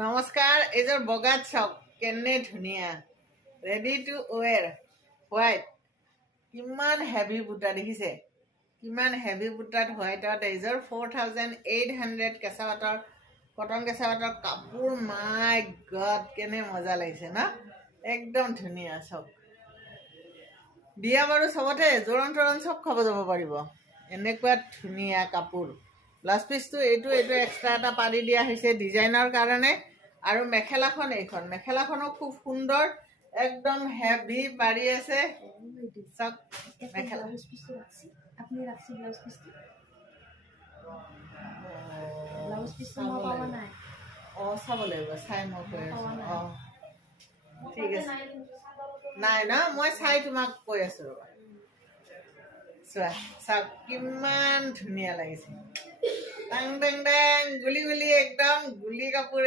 নমস্কাৰ, এইযোৰ বগাত চাওক কেনে ধুনীয়া, ৰেডি টু ৱেৰ হোৱাইট। কিমান হেভি বুটা দেখিছে, কিমান হেভি বুটাত হোৱাইটত এইযোৰ 4800 কেঁচা পাটৰ কটন কেঁচা পাটৰ কাপোৰ। মাই গড, কেনে মজা লাগিছে ন, একদম ধুনীয়া। চাওক, বিয়া বাৰু চবতে জোৰণ তোৰণ চব খাব যাব পাৰিব, এনেকুৱা ধুনীয়া কাপোৰ। ব্লাউজ পিচটো এইটো এক্সট্ৰা এটা পাৰি দিয়া হৈছে ডিজাইনৰ কাৰণে। আৰু মেখেলাখন, এইখন মেখেলাখনো খুব সুন্দৰ, একদম হেভি পাৰি আছে। চাওক মেখেলা, চাব লাগিব, চাই মই কৈ আছো। ঠিক আছে, নাই ন, মই চাই তোমাক কৈ আছো ৰবা। চোৱা, চাওক কিমান ধুনীয়া লাগিছে, টাং টাং টাং, গুলি গুলি, একদম গুলি কাপোৰ।